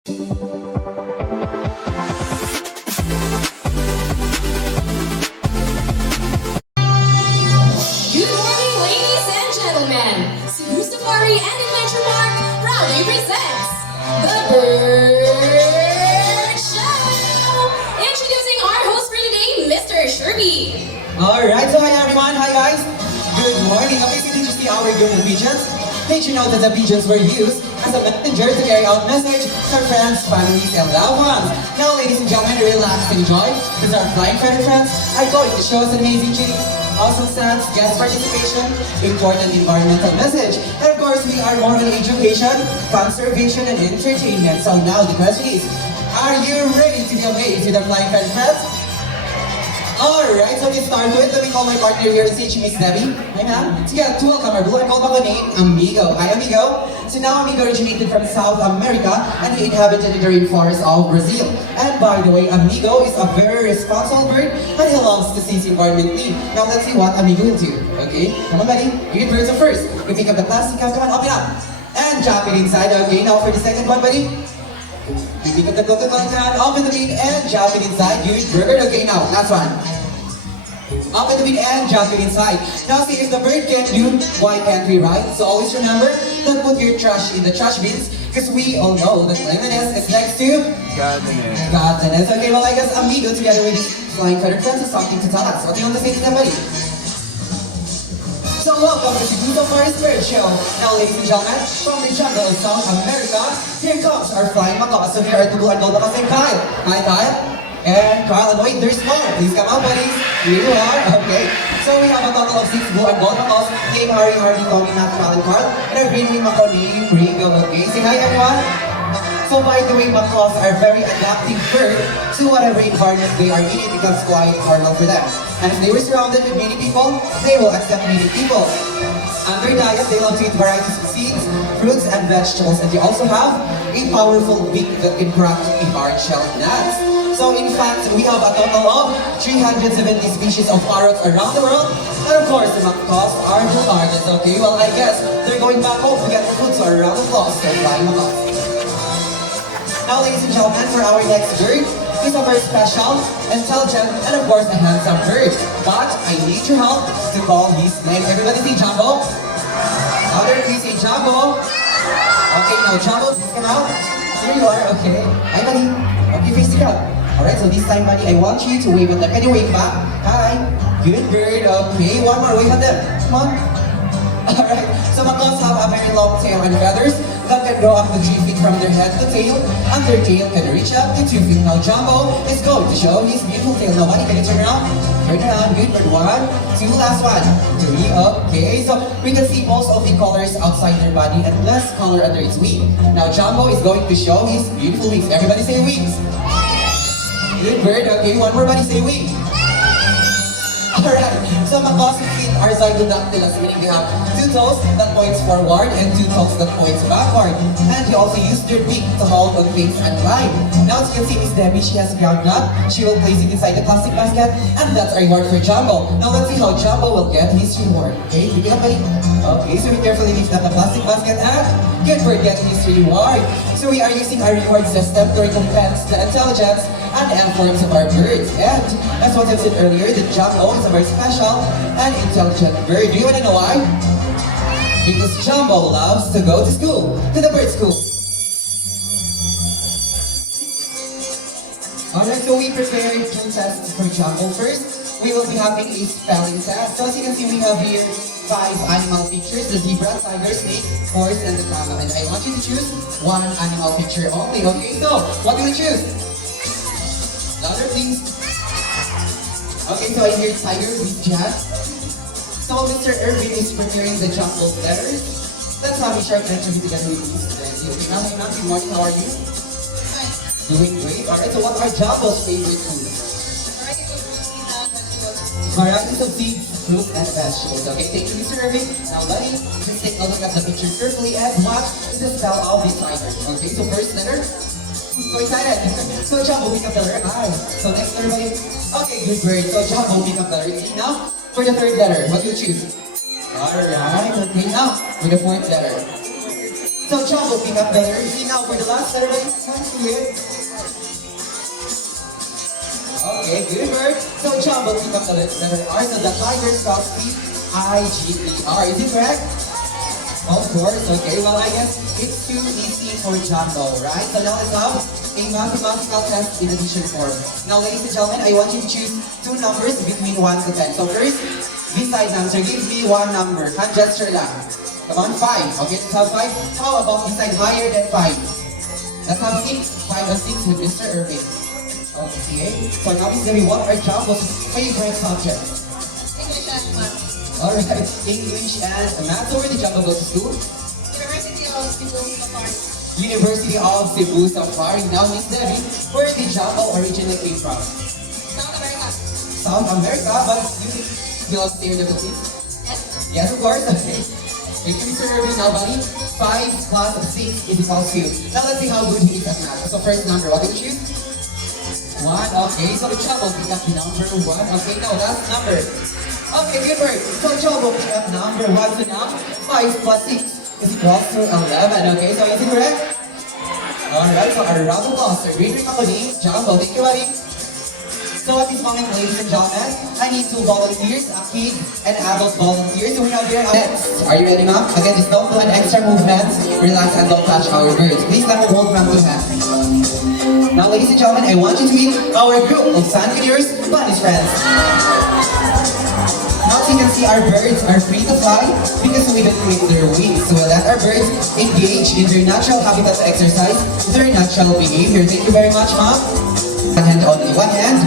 morning, ladies and gentlemen. Cebu Safari and Adventure Park proudly presents the Bird Show. Introducing our host for today, Mr. Sherby. Alright, so hi everyone, hi guys. Good morning. Okay, so did you see our group of pigeons? Did you know that the pigeons were used as a messenger to carry out message to our friends, families, and loved ones? Now, ladies and gentlemen, relax and enjoy, because our flying feather friends are going to show us an amazing treat, awesome stunts, guest participation, important environmental message, and of course, we are more on education, conservation, and entertainment. So now the question is, are you ready to be amazed with our flying feather friends? Alright, so to start with, let me call my partner here to say Miss Debbie. Hi ma'am. So yeah, to welcome our blue and gold buckle name, Amigo. Hi Amigo. So now Amigo originated from South America and he inhabited the rainforest of Brazil. And by the way, Amigo is a very responsible bird and he loves to see his environment clean. Now let's see what Amigo will do. Okay, come on buddy. You get birds up first. You pick up the plastic cup, come on, open up. And drop it inside. Okay, now for the second one buddy. You pick up the Coca-Cola can, open the lid and drop it inside. You eat bird. Okay, now, last one. Open the lid and drop it inside. Now see, if the bird can't do, why can't we, right? So always remember to put your trash in the trash bins, because we all know that cleanliness is next to godliness. Okay, well I guess Amigo together with his flying feather friends has something to tell us. What do you want to say to them, buddy? So welcome to Cebu Safari Bird Show. Now ladies and gentlemen, from the jungle of South America, here comes our flying macaws. So here are the blue and gold macaws and Kyle. Hi Kyle. And Carl, and wait, there's more. Please come out, buddies. Here you are. Okay. So we have a total of 6 blue and gold macaws. Named Harry, Harvey, Tommy, Matt, Carl, and Carl. And our green wing macaw named Ringo. Okay, say hi everyone. So by the way, macaws are very adaptive birds to whatever environment they are in. It becomes quite normal for them. And if they were surrounded with many people, they will accept many people. On their diet, they love to eat varieties of seeds, fruits, and vegetables. And they also have a powerful beak that can crack a hard-shelled nuts. So in fact, we have a total of 370 species of parrots around the world. And of course, the macaws are the largest. Okay, well I guess they're going back home to get the food, so a round of applause for flying macaws. Now ladies and gentlemen, for our next bird, he's a very special, intelligent, and of course a handsome bird. But I need your help to call his name. Everybody say Jumbo. Louder, please say Jumbo. Okay, now Jumbo, please come out. Here you are, okay. Hi buddy. Okay, face the crowd. Alright, so this time buddy, I want you to wave at them. Can you wave back? Hi. Good bird. Okay, one more wave at them. Come on. Alright, so macaws have a very long tail and feathers that can grow up to 3 feet from their head to tail, and their tail can reach up to 2 feet. Now Jumbo is going to show his beautiful tail. Now buddy, can you turn around? Turn around, good bird. 1, 2, last one. 3, okay. So we can see most of the colors outside their body and less color under its wing. Now Jumbo is going to show his beautiful wings. Everybody say wings. Good bird, okay. One more buddy, say wings. Alright, so macaws' feet are zygodactylous, meaning they have 2 toes that points forward and 2 toes that points backward. And they also use their beak to hold on things and climb. Now as you can see, Miss Debbie, she has a ground nut. She will place it inside the plastic basket, and that's our reward for Jumbo. Now let's see how Jumbo will get his reward. Okay, pick it up, buddy. Okay, so we carefully lift up the plastic basket and good for getting his reward. So we are using our reward system to recompense the intelligence and efforts of our birds. And as what I said earlier, the Jumbo is a very special and intelligent bird. Do you want to know why? Because Jumbo loves to go to school, to the bird school. Alright, so we prepared 2 tests for Jumbo. First, we will be having a spelling test. So as you can see, we have here 5 animal pictures: the zebra, tiger, snake, horse, and the camel. And I want you to choose 1 animal picture only. Okay, so what do you choose? Louder, please. Okay, so I hear tiger, please chat. So Mr. Irvin is preparing the Jumbo letters. Let's have a short interview together with these students. Okay, now, good morning, how are you? Doing great. Alright, so what are Jumbo's favorite foods? Varieties of seeds, fruits, and vegetables. Okay, thank you, Mr. Irving. Now, buddy, just take a look at the picture carefully and watch the spell of the tiger. Okay, so first letter. So excited. So Jumbo, pick up the letter I. So next letter, buddy. Okay, good bird. So Jumbo, pick up the letter E. Now, for the third letter, what do you choose? Alright, okay, now, for the fourth letter. So Jumbo, pick up the letter C now for the last letter. Come to it. Okay, good work. So Jumbo, pick up the letter R. So the tiger spells T-I-G-E-R. Is it correct? Of course, okay. Well, I guess it's too easy for Jumbo, right? So now let's have a mathematical test in addition form. Now, ladies and gentlemen, I want you to choose two numbers between 1 to 10. So first, beside answer, give me one number. Hand gesture lang. Come on, 5. Okay, let's have 5. How about beside higher than 5? Let's have 6. 5 or 6 with Mr. Irving. Okay. So now it's going to be what are Jumbo's favorite subjects? English and math. Alright, English and math. So where did Jumbo go to school? University of Cebu Safari. University of Cebu Safari. Now, Miss Debbie, where did Jumbo originally came from? South America. South America, but you belong to the Philippines? Yes. Yes, of course. Okay. Thank you, Mr. Irving. Now, buddy, 5 plus 6 is equals to. Now, let's see how good he is at math. So, first number, what did you choose? 1. Okay, so Jumbo pick up number 1. Okay, now last number. Okay, good work. So Jumbo pick up number 1. So now, 5 plus 6 is equals to 11. Okay, so is it correct? Alright, so our round of applause for great company, Jumbo. Thank you, buddy. So at this moment, ladies and gentlemen, I need 2 volunteers, a kid and adult volunteers. So we have here next. Are you ready, ma'am? Again, just don't do an extra movement. Relax and don't touch our birds. Please let me hold ma'am to hand. Now, ladies and gentlemen, I want you to meet our group of Sandcanoers, Bunny's friends. Now, as you can see, our birds are free to fly because we don't clip their wings. So we'll let our birds engage in their natural habitat to exercise their natural behavior. Thank you very much, ma'am. Hand on one hand.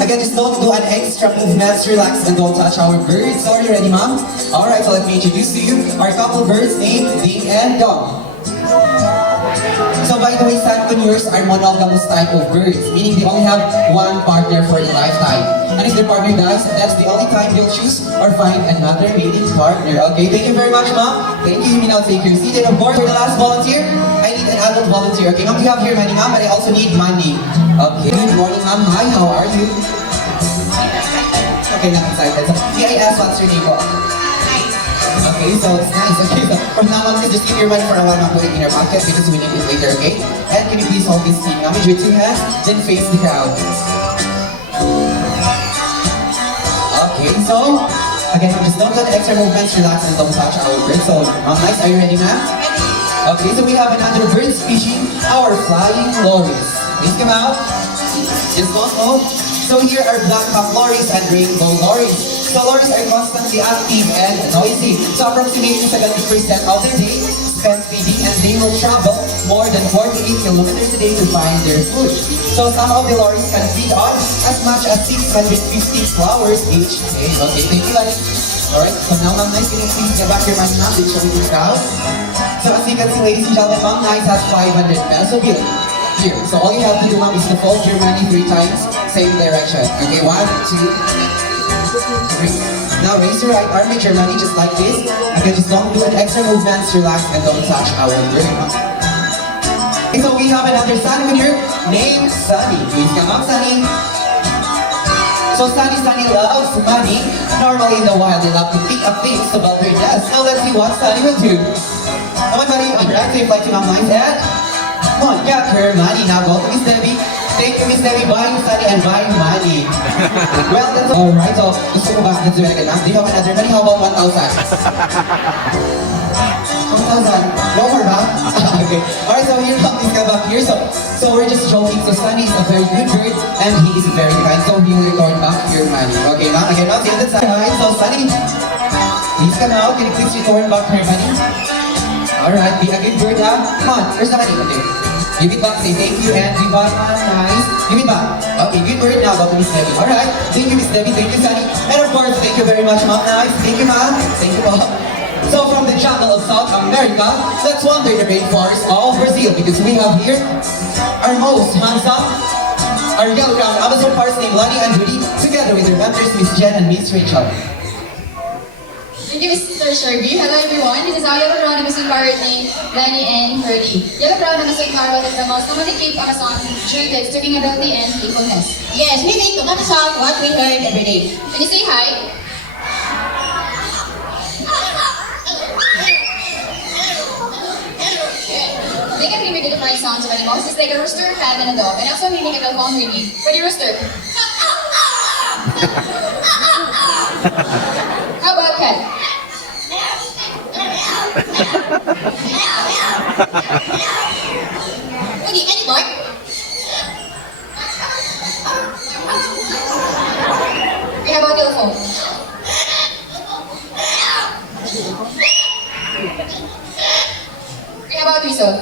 Again, just don't do an extra movements. Relax and don't touch our birds. So are you ready, ma'am? Alright, so let me introduce to you our couple birds named Ding and Dong. So by the way, Sandcanoers are monogamous type of birds, meaning they only have one partner for the lifetime. And if their partner dies, that's the only time they'll choose or find another mating partner. Okay, thank you very much, ma'am. Thank you. You may now take your seat. And of course, for the last volunteer, I need an adult volunteer. Okay, ma'am, you have here many, ma'am, but I also need money. Okay, good morning, ma'am. Hi, how are you? Okay, not excited. So, may I ask what's your name po? Okay, so it's nice. Okay, so from now on, just keep your money for a while and put it in your pocket because we need it later, okay? And can you please hold this team now with your 2 hands, then face the crowd. Okay, so again, just don't do the extra movements, relax and don't touch our bird. So, nice, are you ready, ma'am? Okay, so we have another bird species, our flying lories. Please come out. Just don't move. So here are black-cap lories and rainbow lories. So lories are constantly active and noisy. So approximately 70% of their day spent feeding and they will travel more than 48 kilometers a day to find their food. So some of the lories can feed on as much as 650 flowers each day. Okay, thank you guys. Alright, so now Ma'am Nice, can you please get back your money now? Please show me the crowd. So as you can see, ladies and gentlemen, Ma'am Nice has 500 peso bill. Here. So all you have to do, ma'am, is to fold your money 3 times, same direction. Okay, 1, 2, 3. Now raise your right arm with your money just like this. Again, just don't do an extra movements, relax, and don't touch our bird. Okay, so we have another Sandcanoer named Sunny. Please come up, Sunny. So Sunny loves money. Normally in the wild, they love to pick up things to build their nest. Now let's see what Sunny will do. Come on, buddy. Alright, so you like to Ma'am Nice and come on, get her money. Now go to Miss Debbie. Thank you, Miss Debbie. Buying Sunny and buying money. Well, that's alright. So, gusto ko ba? Let's do it again. Do you have another money? How about 1,000? 1,000. Lower ba? Okay. Alright, so here, please come back here. So we're just joking. So Sunny is a very good bird and he is very kind. So he will return back your money. Okay, ma'am? Again, now, see you on the side. Alright, so Sunny, please come out. Can you please return back your money? Alright, be a good bird, ha? Come on, where's the money? Okay. Give it back, say thank you, and give back, nice. Give it back. Okay, good bird, now go to Miss Debbie. Alright, thank you, Miss Debbie, thank you, Sunny. And of course, thank you very much, Ma'am Nice. Thank you, ma'am. Thank you, ma'am. So from the jungle of South America, let's wander the rainforest of Brazil because we have here our most handsome, our yellow-crowned Amazon parts named Lani and Rudy, together with their mentors, Miss Jen and Miss Rachel. Thank you, Mr. Sherby. Hello, everyone. This is our yellow-crowned Amazon Parrot named Lani and Rudy. Yellow-crowned Amazon Parrot is the most commonly kept Amazon due to its talking ability and playfulness. Yes, we make tomato song what we heard every day. Can you say hi? warning sounds of animals, just like a rooster, cat, and a dog. And also mimic a telephone ringing. Ready, rooster? How about cat? Ready, any more? Okay, how about telephone? Okay, how about whistle?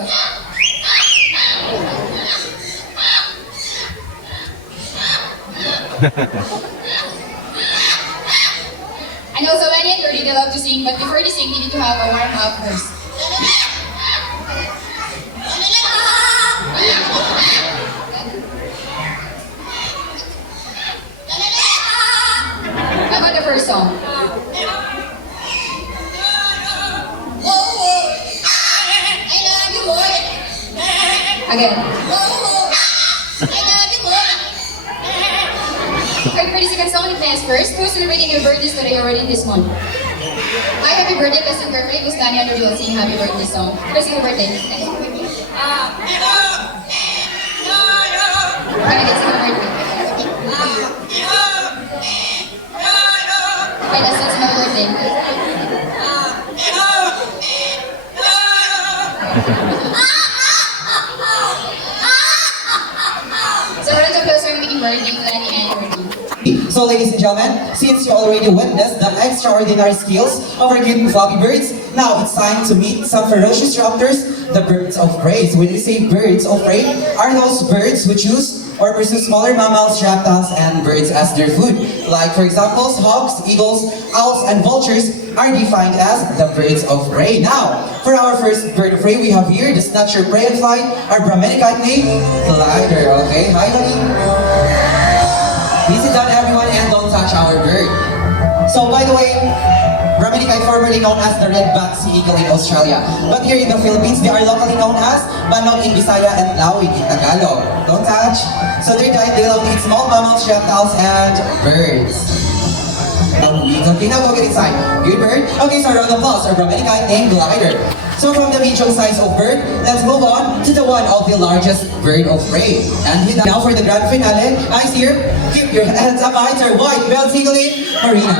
I know so many and Rudy, they love to sing, but before they sing, they need to have a warm-up first. How about the first song? I love you more. Again. I love you more. Okay, for the second song, it plays first. Who's celebrating your birthday today already this month? Hi, happy birthday, listen carefully, because Danny and Rudy will sing happy birthday song. Who's your birthday? Okay, let's sing happy birthday. Okay, let's sing happy birthday. So, round of applause for making birthday, Danny and Rudy. So ladies and gentlemen, since you already witnessed the extraordinary skills of our cute fluffy birds, now it's time to meet some ferocious raptors, the birds of prey. So when we say birds of prey, are those birds who choose or pursue smaller mammals, reptiles, and birds as their food. Like for example, hawks, eagles, owls, and vultures are defined as the birds of prey. Now, for our first bird of prey, we have here the snatcher prey and flight, our Brahmanicite named Glider. Okay, hi honey. Easy done everyone and don't touch our bird. So by the way, Brahmanicite formerly known as the red-backed sea eagle in Australia. But here in the Philippines, they are locally known as Banong in Bisaya and Lawig in Tagalog. Don't touch. So their diet, they love to eat small mammals, reptiles, and birds. Okay, now go get inside. Good bird. Okay, so round of applause for Brahmanicite named Glider. So from the medium size of bird, let's move on to the one of the largest bird of prey. And now for the grand finale, eyes here, keep your hands up high, our white-billed eagle Marina.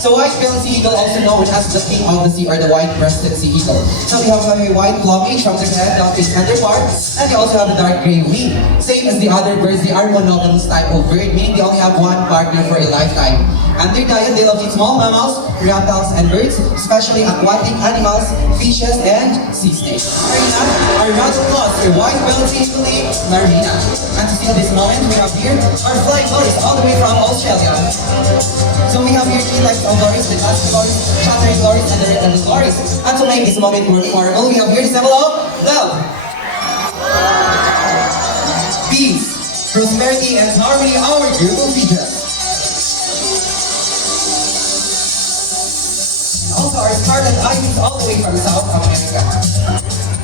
So white-billed sea eagle, also known as the king of the sea or the white-breasted sea eagle. So they have a white plumage from their head down to its under part, and they also have a dark gray wing. Same as the other birds, they are monogamous type of bird, meaning they only have one partner for a lifetime. And their diet, they love to eat small mammals, reptiles, and birds, especially aquatic animals, fishes, and sea snakes. Marina, our round of applause for white-billed sea eagle Marina. And to see at this moment, we have here our flying lorries all the way from Australia. So we have here three types of lorries, the classic lorries, chattering lorries, and the redundant lorries. And to make this moment more memorable, we have here the symbol of love, peace, prosperity, and harmony, our beautiful features. Also, our scarlet ivy all the way from South America.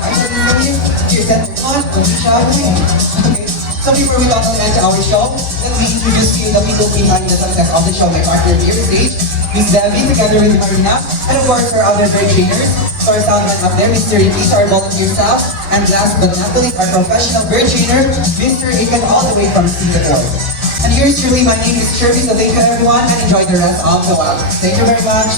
I'm sure from you, here's that one, okay. So before we welcome to our show, let me introduce to you the people behind the success of the show. My partner here stage, Miss Debbie, together with Marina, and of course our other bird trainers. So our soundman up there, Mr. Ricky, our volunteer staff, and last but not least, our professional bird trainer, Mr. Ikan, all the way from Singapore. And here's truly, my name is Shirley, so thank you everyone, and enjoy the rest of the while. Thank you very much.